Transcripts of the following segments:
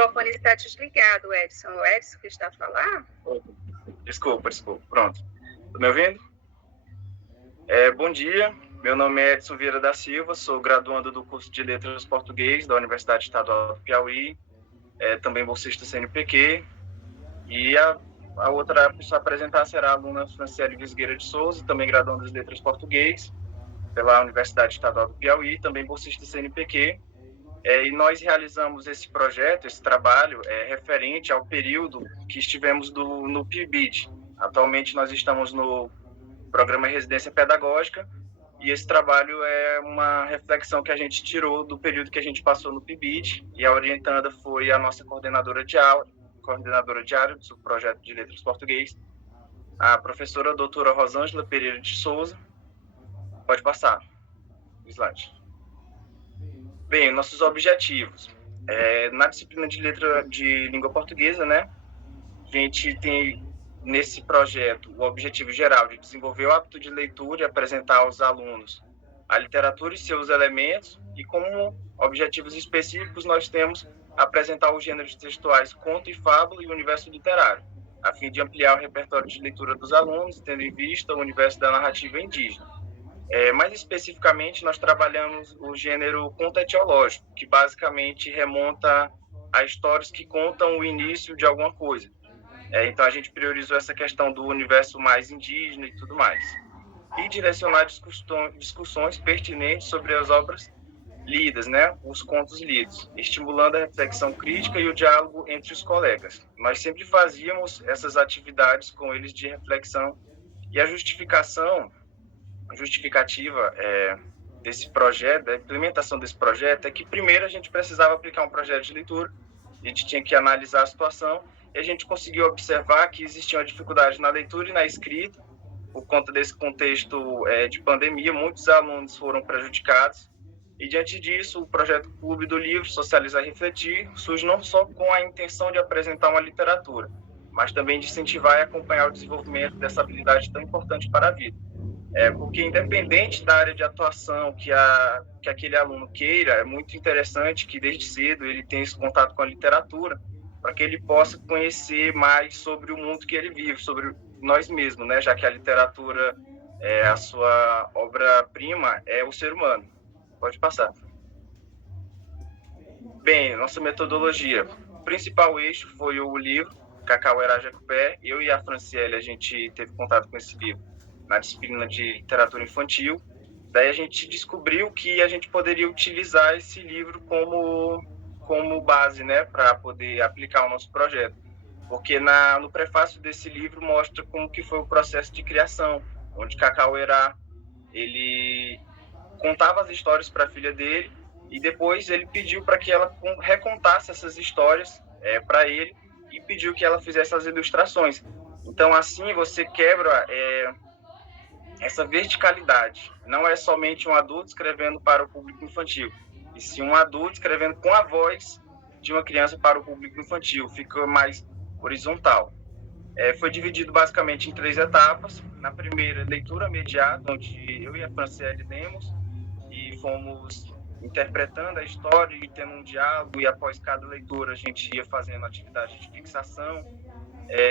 microfone está desligado, Edson. O Edson que está a falar? Desculpa. Pronto. Tá me ouvindo? Bom dia. Meu nome é Edson Vieira da Silva, sou graduando do curso de Letras Português da Universidade Estadual do Piauí, também bolsista CNPq. E a outra pessoa a apresentar será a aluna Franciele Visgueira de Souza, também graduando das Letras Português pela Universidade Estadual do Piauí, também bolsista CNPq. E nós realizamos esse projeto, esse trabalho, referente ao período que estivemos no PIBID. Atualmente nós estamos no Programa Residência Pedagógica, e esse trabalho é uma reflexão que a gente tirou do período que a gente passou no PIBID, e a orientanda foi a nossa coordenadora de área do projeto de Letras Português, a professora doutora Rosângela Pereira de Souza. Pode passar o slide. Bem, nossos objetivos. Na disciplina de língua portuguesa, né, a gente tem nesse projeto o objetivo geral de desenvolver o hábito de leitura e apresentar aos alunos a literatura e seus elementos, e como objetivos específicos nós temos apresentar os gêneros textuais conto e fábula e universo literário, a fim de ampliar o repertório de leitura dos alunos, tendo em vista o universo da narrativa indígena. Mais especificamente, nós trabalhamos o gênero conto etiológico, que basicamente remonta a histórias que contam o início de alguma coisa. Então, a gente priorizou essa questão do universo mais indígena e tudo mais. E direcionar discussões pertinentes sobre as obras lidas, né? Os contos lidos, estimulando a reflexão crítica e o diálogo entre os colegas. Nós sempre fazíamos essas atividades com eles de reflexão, e a justificativa desse projeto, da implementação desse projeto, é que primeiro a gente precisava aplicar um projeto de leitura, a gente tinha que analisar a situação, e a gente conseguiu observar que existia uma dificuldade na leitura e na escrita. Por conta desse contexto de pandemia, muitos alunos foram prejudicados, e diante disso o projeto Clube do Livro, Socializar e Refletir, surge não só com a intenção de apresentar uma literatura, mas também de incentivar e acompanhar o desenvolvimento dessa habilidade tão importante para a vida. Porque independente da área de atuação que aquele aluno queira, é muito interessante que desde cedo ele tenha esse contato com a literatura, para que ele possa conhecer mais sobre o mundo que ele vive, sobre nós mesmos, né? Já que a literatura, a sua obra-prima é o ser humano. Pode passar. Bem, nossa metodologia. O principal eixo foi o livro, Cacauerá Jacupé. Eu e a Franciele, a gente teve contato com esse livro na disciplina de literatura infantil. Daí a gente descobriu que a gente poderia utilizar esse livro como base, né, para poder aplicar o nosso projeto. Porque no prefácio desse livro mostra como que foi o processo de criação, onde Cacauerá, ele contava as histórias para a filha dele, e depois ele pediu para que ela recontasse essas histórias para ele, e pediu que ela fizesse as ilustrações. Então, assim, você quebra essa verticalidade. Não é somente um adulto escrevendo para o público infantil, e sim um adulto escrevendo com a voz de uma criança para o público infantil. Fica mais horizontal. Foi dividido basicamente em 3 etapas. Na primeira, leitura mediada, onde eu e a Franciele demos e fomos interpretando a história e tendo um diálogo, e após cada leitura a gente ia fazendo atividade de fixação.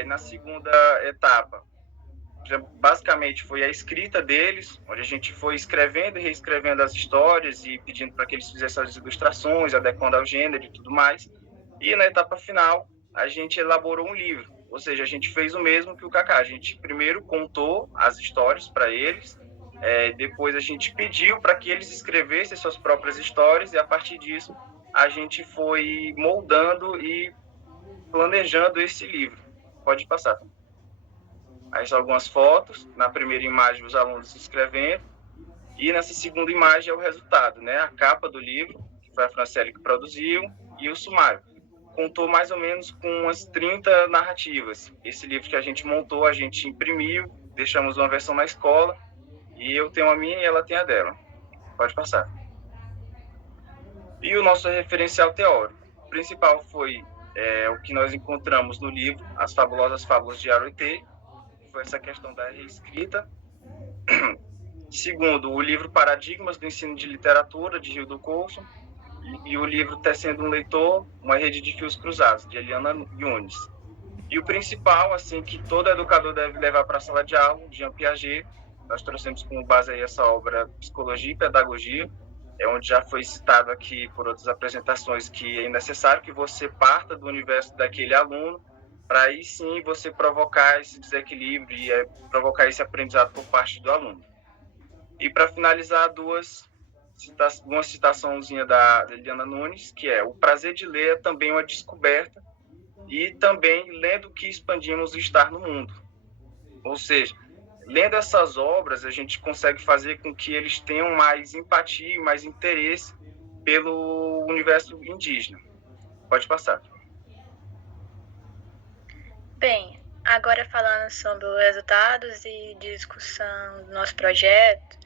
Na segunda etapa, basicamente foi a escrita deles, onde a gente foi escrevendo e reescrevendo as histórias e pedindo para que eles fizessem as ilustrações, adequando ao gênero e tudo mais. E na etapa final, a gente elaborou um livro, ou seja, a gente fez o mesmo que o Cacá. A gente primeiro contou as histórias para eles, depois a gente pediu para que eles escrevessem suas próprias histórias, e a partir disso a gente foi moldando e planejando esse livro. Pode passar. Aí são algumas fotos. Na primeira imagem, os alunos se escrevendo, e nessa segunda imagem é o resultado, né? A capa do livro, que foi a Franciele que produziu, e o sumário. Contou mais ou menos com umas 30 narrativas. Esse livro que a gente montou, a gente imprimiu, deixamos uma versão na escola, e eu tenho a minha e ela tem a dela. Pode passar. E o nosso referencial teórico. O principal foi o que nós encontramos no livro, As Fabulosas Fábulas de Aroetê, foi essa questão da reescrita. Segundo, o livro Paradigmas do Ensino de Literatura, de Rio do Couso, e o livro Tecendo um Leitor, Uma Rede de Fios Cruzados, de Eliana Yunes. E o principal, assim, que todo educador deve levar para a sala de aula, Jean Piaget. Nós trouxemos como base aí essa obra Psicologia e Pedagogia, onde já foi citado aqui por outras apresentações que é necessário que você parta do universo daquele aluno, para aí sim você provocar esse desequilíbrio e provocar esse aprendizado por parte do aluno. E para finalizar, uma citaçãozinha da Eliana Nunes, que é: o prazer de ler é também uma descoberta, e também lendo que expandimos o estar no mundo. Ou seja, lendo essas obras, a gente consegue fazer com que eles tenham mais empatia e mais interesse pelo universo indígena. Pode passar. Bem, agora falando sobre os resultados e discussão do nosso projeto,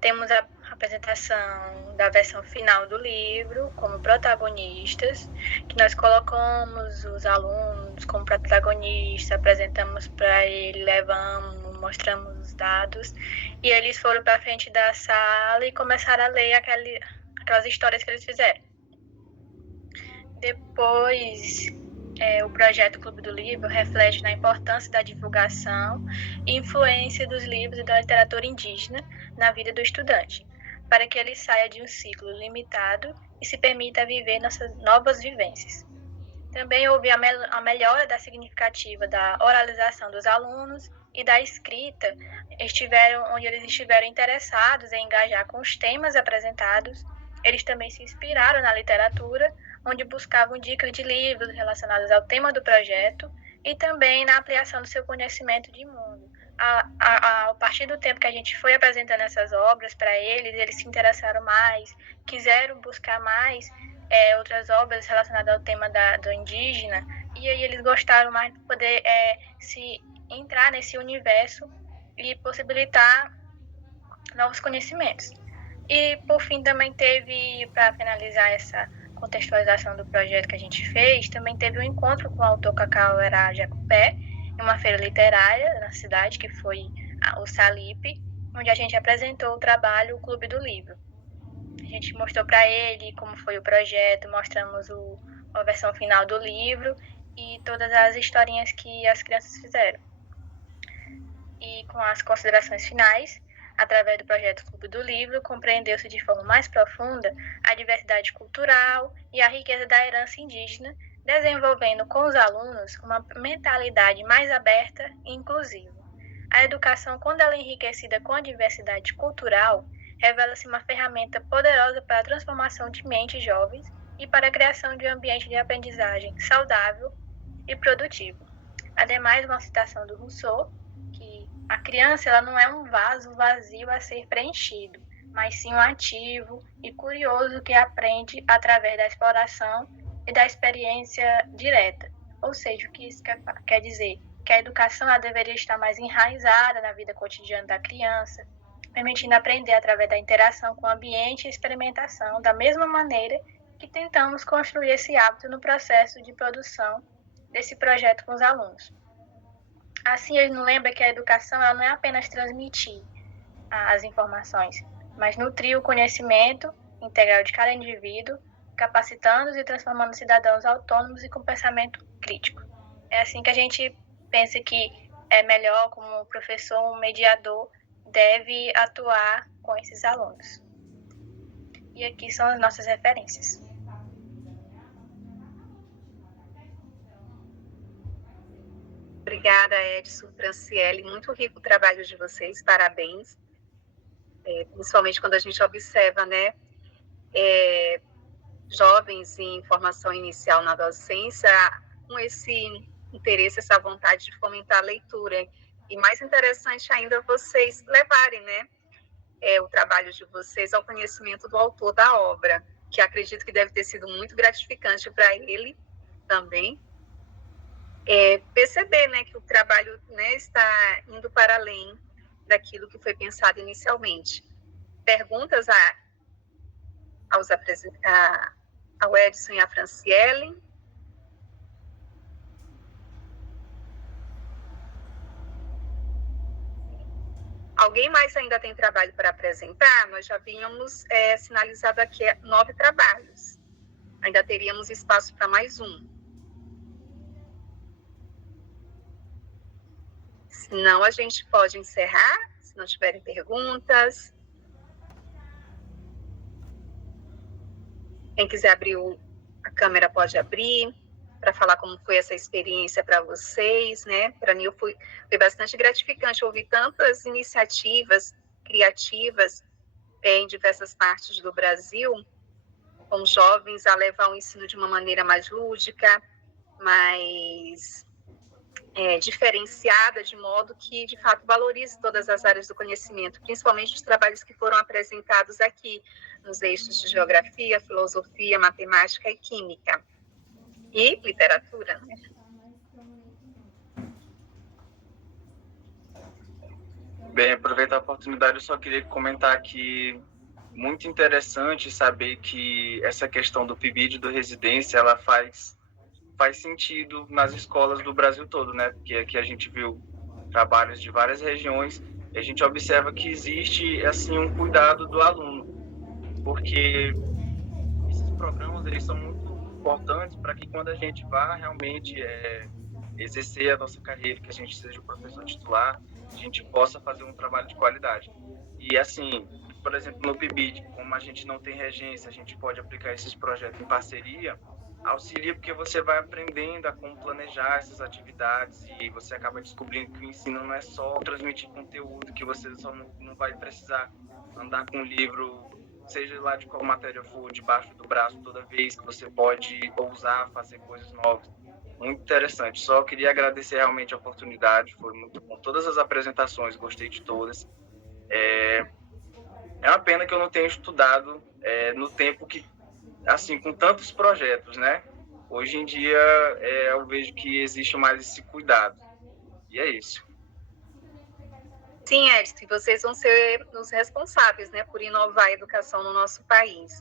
temos a apresentação da versão final do livro como protagonistas, que nós colocamos os alunos como protagonistas, apresentamos para ele, levamos, mostramos os dados, e eles foram para frente da sala e começaram a ler aquelas histórias que eles fizeram. Depois, o projeto Clube do Livro reflete na importância da divulgação e influência dos livros e da literatura indígena na vida do estudante, para que ele saia de um ciclo limitado e se permita viver nossas novas vivências. Também houve a melhora significativa da oralização dos alunos e da escrita, onde eles estiveram interessados em engajar com os temas apresentados. Eles também se inspiraram na literatura, onde buscavam dicas de livros relacionados ao tema do projeto e também na ampliação do seu conhecimento de mundo. A partir do tempo que a gente foi apresentando essas obras para eles, eles se interessaram mais, quiseram buscar mais outras obras relacionadas ao tema do indígena, e aí eles gostaram mais de poder se entrar nesse universo e possibilitar novos conhecimentos. E, por fim, também teve, para finalizar essa contextualização do projeto que a gente fez, também teve um encontro com o autor Cacau Era Jacupé, em uma feira literária na cidade, que foi o Salipe, onde a gente apresentou o trabalho, o Clube do Livro. A gente mostrou para ele como foi o projeto, mostramos a versão final do livro e todas as historinhas que as crianças fizeram. E com as considerações finais, através do projeto Clube do Livro, compreendeu-se de forma mais profunda a diversidade cultural e a riqueza da herança indígena, desenvolvendo com os alunos uma mentalidade mais aberta e inclusiva. A educação, quando ela é enriquecida com a diversidade cultural, revela-se uma ferramenta poderosa para a transformação de mentes jovens e para a criação de um ambiente de aprendizagem saudável e produtivo. Ademais, uma citação do Rousseau, que a criança ela não é um vaso vazio a ser preenchido, mas sim um ativo e curioso que aprende através da exploração e da experiência direta. Ou seja, o que isso quer dizer? Que a educação ela deveria estar mais enraizada na vida cotidiana da criança, permitindo aprender através da interação com o ambiente e experimentação, da mesma maneira que tentamos construir esse hábito no processo de produção desse projeto com os alunos. Assim, eles não lembram que a educação ela não é apenas transmitir as informações, mas nutrir o conhecimento integral de cada indivíduo, capacitando-os e transformando cidadãos autônomos e com pensamento crítico. É assim que a gente pensa que é melhor, como professor, um mediador deve atuar com esses alunos. E aqui são as nossas referências. Obrigada, Edson, Franciele. Muito rico o trabalho de vocês, parabéns. Principalmente quando a gente observa, né, jovens em formação inicial na docência, com esse interesse, essa vontade de fomentar a leitura. E mais interessante ainda vocês levarem, né, o trabalho de vocês ao conhecimento do autor da obra, que acredito que deve ter sido muito gratificante para ele também. Perceber, né, que o trabalho, né, está indo para além daquilo que foi pensado inicialmente. Perguntas ao Edson e à Franciele? Alguém mais ainda tem trabalho para apresentar? Nós já vínhamos sinalizado aqui 9 trabalhos. ainda teríamos espaço para mais um. Senão, a gente pode encerrar, se não tiverem perguntas. Quem quiser abrir a câmera pode abrir, para falar como foi essa experiência para vocês, né? Para mim foi bastante gratificante ouvir tantas iniciativas criativas em diversas partes do Brasil, com jovens a levar o ensino de uma maneira mais lúdica, mais diferenciada, de modo que, de fato, valorize todas as áreas do conhecimento, principalmente os trabalhos que foram apresentados aqui, nos eixos de geografia, filosofia, matemática e química. E literatura, né? Bem, aproveitar a oportunidade, eu só queria comentar que muito interessante saber que essa questão do PIBID do residência, ela faz sentido nas escolas do Brasil todo, né? Porque aqui a gente viu trabalhos de várias regiões e a gente observa que existe, assim, um cuidado do aluno, porque esses programas, eles são muito importantes para que quando a gente vá realmente exercer a nossa carreira, que a gente seja o professor titular, a gente possa fazer um trabalho de qualidade. E assim, por exemplo, no PIBID, como a gente não tem regência, a gente pode aplicar esses projetos em parceria, auxilia porque você vai aprendendo a como planejar essas atividades e você acaba descobrindo que o ensino não é só transmitir conteúdo, que você só não vai precisar andar com um livro, seja lá de qual matéria for, debaixo do braço toda vez, que você pode ousar fazer coisas novas. Muito interessante. Só queria agradecer realmente a oportunidade, foi muito bom. Todas as apresentações, gostei de todas. É uma pena que eu não tenha estudado no tempo que, assim, com tantos projetos, né? Hoje em dia eu vejo que existe mais esse cuidado. E é isso. Sim, Edson, vocês vão ser os responsáveis, né, por inovar a educação no nosso país.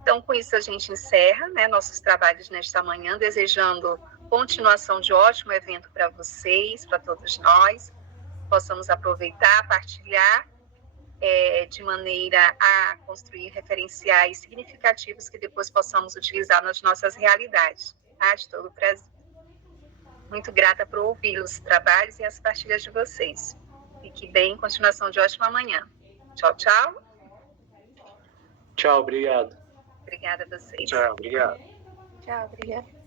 Então, com isso, a gente encerra, né, nossos trabalhos nesta manhã, desejando continuação de ótimo evento para vocês, para todos nós, possamos aproveitar, partilhar, de maneira a construir referenciais significativos que depois possamos utilizar nas nossas realidades, tá? De todo o Brasil. Muito grata por ouvir os trabalhos e as partilhas de vocês. Fique bem, continuação de ótima manhã. Tchau, tchau. Tchau, obrigado. Obrigada a vocês. Tchau, obrigado. Tchau, obrigada.